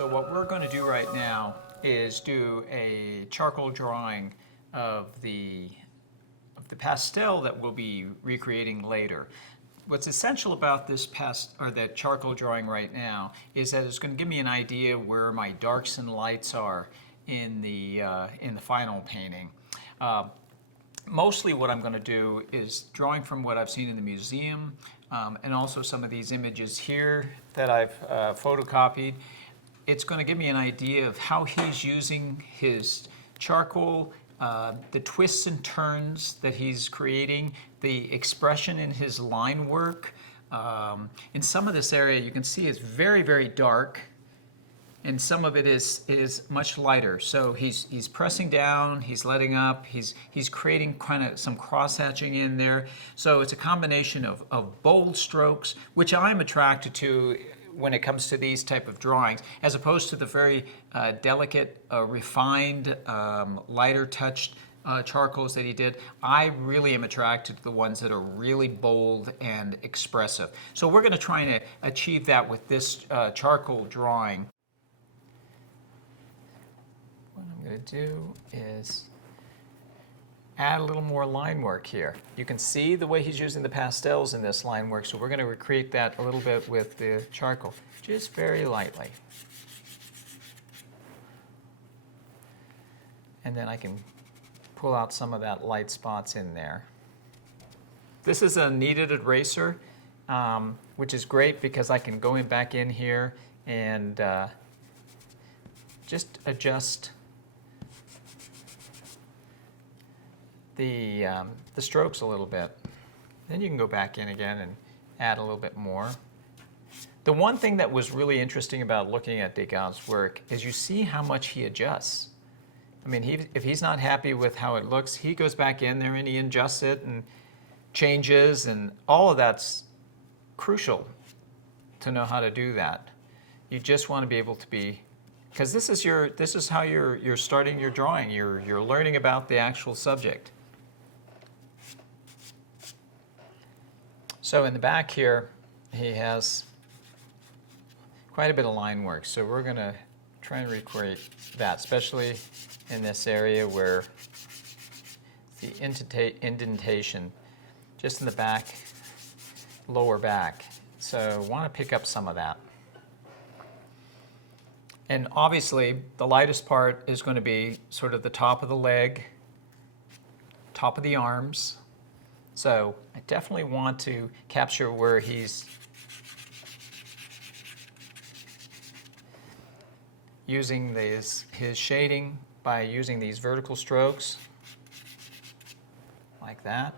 So what we're going to do right now is do a charcoal drawing of the pastel that we'll be recreating later. What's essential about this that charcoal drawing right now is that it's going to give me an idea where my darks and lights are in the final painting. Mostly what I'm going to do is drawing from what I've seen in the museum and also some of these images here that I've photocopied. It's going to give me an idea of how he's using his charcoal, the twists and turns that he's creating, the expression in his line work. In some of this area you can see it's very, very dark, and some of it is much lighter. So he's pressing down, he's letting up, he's creating kind of some cross-hatching in there. So it's a combination of bold strokes, which I'm attracted to when it comes to these type of drawings, as opposed to the very delicate, refined, lighter touched charcoals that he did. I really am attracted to the ones that are really bold and expressive. So we're going to try and achieve that with this charcoal drawing. What I'm going to do is add a little more line work here. You can see the way he's using the pastels in this line work, so we're going to recreate that a little bit with the charcoal, just very lightly. And then I can pull out some of that light spots in there. This is a kneaded eraser, which is great because I can go back in here and just adjust the strokes a little bit. Then you can go back in again and add a little bit more. The one thing that was really interesting about looking at Degas' work is you see how much he adjusts. I mean, if he's not happy with how it looks, he goes back in there and he adjusts it and changes, and all of that's crucial to know how to do that. You just want to be able to be, because this is how you're starting your drawing. You're learning about the actual subject. So in the back here, he has quite a bit of line work. So we're going to try and recreate that, especially in this area where the indentation, just in the back, lower back. So want to pick up some of that. And obviously, the lightest part is going to be sort of the top of the leg, top of the arms. So I definitely want to capture where he's using his shading by using these vertical strokes, like that.